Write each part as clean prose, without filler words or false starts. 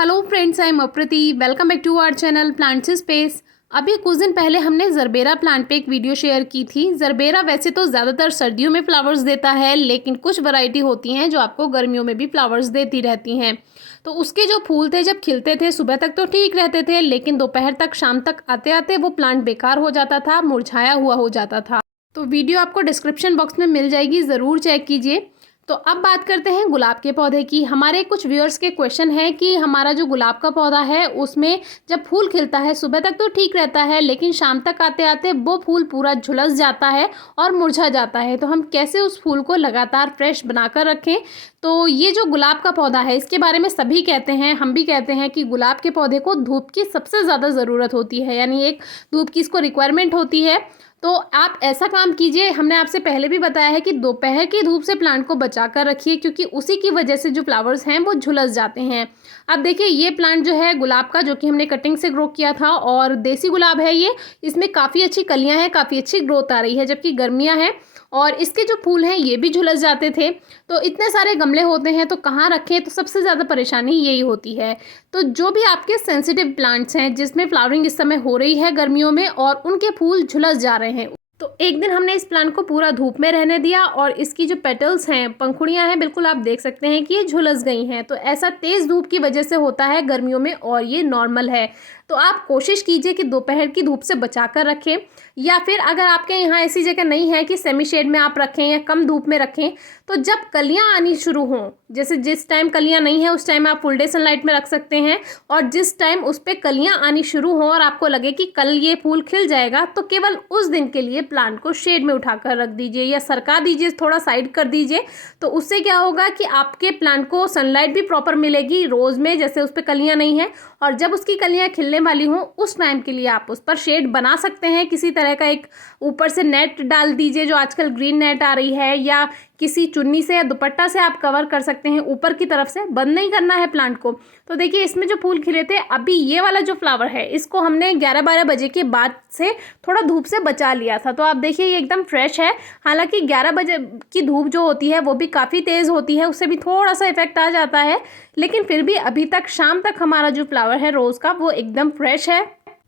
Hello friends, I am Aprati. Welcome back to our channel plants space. अभी कुछ दिन पहले हमने ज़रबेरा प्लांट पे एक वीडियो शेयर की थी। ज़रबेरा वैसे तो ज़्यादातर सर्दियों में फ्लावर्स देता है, लेकिन कुछ वैरायटी होती हैं जो आपको गर्मियों में भी फ्लावर्स देती रहती हैं। तो उसके जो फूल थे जब खिलते थे सुबह तक तो ठीक रहते थे, लेकिन दोपहर तक शाम तक आते आते वो प्लांट बेकार हो जाता था, मुरझाया हुआ हो जाता था। तो वीडियो आपको डिस्क्रिप्शन बॉक्स में मिल जाएगी, ज़रूर चेक कीजिए। तो अब बात करते हैं गुलाब के पौधे की। हमारे कुछ व्यूअर्स के क्वेश्चन है कि हमारा जो गुलाब का पौधा है उसमें जब फूल खिलता है सुबह तक तो ठीक रहता है, लेकिन शाम तक आते आते वो फूल पूरा झुलस जाता है और मुरझा जाता है। तो हम कैसे उस फूल को लगातार फ्रेश बनाकर रखें। तो ये जो गुलाब का पौधा है इसके बारे में सभी कहते हैं, हम भी कहते हैं कि गुलाब के पौधे को धूप की सबसे ज़्यादा ज़रूरत होती है, यानी एक धूप की इसको रिक्वायरमेंट होती है। तो आप ऐसा काम कीजिए, हमने आपसे पहले भी बताया है कि दोपहर की धूप से प्लांट को बचा कर रखिए, क्योंकि उसी की वजह से जो फ्लावर्स हैं वो झुलस जाते हैं। अब देखिए ये प्लांट जो है गुलाब का, जो कि हमने कटिंग से ग्रो किया था और देसी गुलाब है ये, इसमें काफ़ी अच्छी कलियां हैं, काफ़ी अच्छी ग्रोथ आ रही है, जबकि गर्मियां हैं और इसके जो फूल हैं ये भी झुलस जाते थे। तो इतने सारे गमले होते हैं तो कहाँ रखें, तो सबसे ज़्यादा परेशानी यही होती है। तो जो भी आपके सेंसिटिव प्लांट्स हैं जिसमें फ्लावरिंग इस समय हो रही है गर्मियों में और उनके फूल झुलस जा रहे हैं, तो एक दिन हमने इस प्लांट को पूरा धूप में रहने दिया और इसकी जो पेटल्स हैं, पंखुड़ियां हैं, बिल्कुल आप देख सकते हैं कि ये झुलस गई हैं। तो ऐसा तेज़ धूप की वजह से होता है गर्मियों में और ये नॉर्मल है। तो आप कोशिश कीजिए कि दोपहर की धूप से बचा कर रखें, या फिर अगर आपके यहाँ ऐसी जगह नहीं है कि सेमी शेड में आप रखें या कम धूप में रखें, तो जब कलियाँ आनी शुरू हों, जैसे जिस टाइम कलियाँ नहीं है उस टाइम आप फुल डे सनलाइट में रख सकते हैं, और जिस टाइम उस पर कलियाँ आनी शुरू हों और आपको लगे कि कल ये फूल खिल जाएगा, तो केवल उस दिन के लिए प्लांट को शेड में उठाकर रख दीजिए या सरका दीजिए, थोड़ा साइड कर दीजिए। तो उससे क्या होगा कि आपके प्लांट को सनलाइट भी प्रॉपर मिलेगी रोज़ में, जैसे उस पर कलियाँ नहीं है, और जब उसकी कलियाँ खिलने वाली हों उस टाइम के लिए आप उस पर शेड बना सकते हैं। किसी तरह का एक ऊपर से नेट डाल दीजिए, जो आजकल ग्रीन नेट आ रही है, या किसी चुन्नी से या दुपट्टा से आप कवर कर सकते हैं। ऊपर की तरफ से बंद नहीं करना है प्लांट को। तो देखिए इसमें जो फूल खिले थे, अभी ये वाला जो फ्लावर है इसको हमने 11-12 बजे के बाद से थोड़ा धूप से बचा लिया था। तो आप देखिए ये एकदम फ्रेश है। हालांकि 11 बजे की धूप जो होती है वो भी काफ़ी तेज़ होती है, उससे भी थोड़ा सा इफेक्ट आ जाता है, लेकिन फिर भी अभी तक शाम तक हमारा जो फ्लावर है रोज़ का वो एकदम फ्रेश है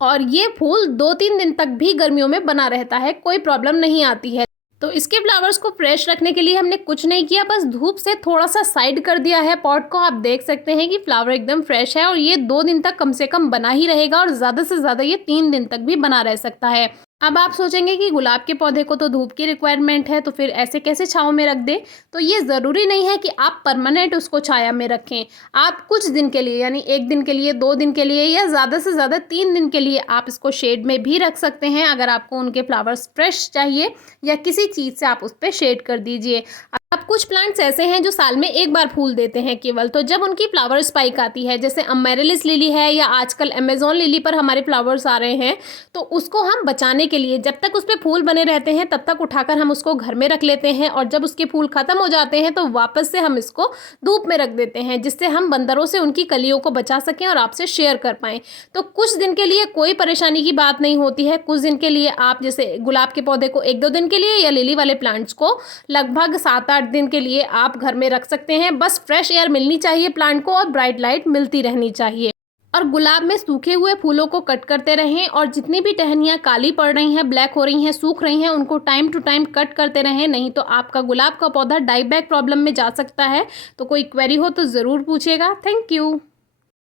और ये फूल 2-3 दिन तक भी गर्मियों में बना रहता है, कोई प्रॉब्लम नहीं आती है। तो इसके फ्लावर्स को फ्रेश रखने के लिए हमने कुछ नहीं किया, बस धूप से थोड़ा सा साइड कर दिया है पॉट को। आप देख सकते हैं कि फ्लावर एकदम फ्रेश है और ये 2 दिन तक कम से कम बना ही रहेगा, और ज़्यादा से ज़्यादा ये 3 दिन तक भी बना रह सकता है। अब आप सोचेंगे कि गुलाब के पौधे को तो धूप की रिक्वायरमेंट है, तो फिर ऐसे कैसे छाँव में रख दें। तो ये ज़रूरी नहीं है कि आप परमानेंट उसको छाया में रखें। आप कुछ दिन के लिए, यानी 1 दिन के लिए, 2 दिन के लिए, या ज़्यादा से ज़्यादा 3 दिन के लिए आप इसको शेड में भी रख सकते हैं। अगर आपको उनके फ्लावर्स फ्रेश चाहिए या किसी चीज़ से आप उस पर शेड कर दीजिए। अब कुछ प्लांट्स ऐसे हैं जो साल में एक बार फूल देते हैं केवल, तो जब उनकी फ्लावर स्पाइक आती है, जैसे अमेरिलिस लिली है या आजकल अमेजोन लिली पर हमारे फ्लावर्स आ रहे हैं, तो उसको हम बचाने के लिए जब तक उस पर फूल बने रहते हैं तब तक उठाकर हम उसको घर में रख लेते हैं, और जब उसके फूल खत्म हो जाते हैं तो वापस से हम इसको धूप में रख देते हैं, जिससे हम बंदरों से उनकी कलियों को बचा सकें और आपसे शेयर कर पाएँ। तो कुछ दिन के लिए कोई परेशानी की बात नहीं होती है। कुछ दिन के लिए आप जैसे गुलाब के पौधे को 1-2 दिन के लिए, या लिली वाले प्लांट्स को लगभग 7-8 दिन के लिए आप घर में रख सकते हैं। बस फ्रेश एयर मिलनी चाहिए प्लांट को और ब्राइट लाइट मिलती रहनी चाहिए। और गुलाब में सूखे हुए फूलों को कट करते रहें, और जितनी भी टहनियाँ काली पड़ रही हैं, ब्लैक हो रही हैं, सूख रही हैं, उनको टाइम टू टाइम कट करते रहें, नहीं तो आपका गुलाब का पौधा डाई बैक प्रॉब्लम में जा सकता है। तो कोई क्वेरी हो तो ज़रूर पूछिएगा। Thank you.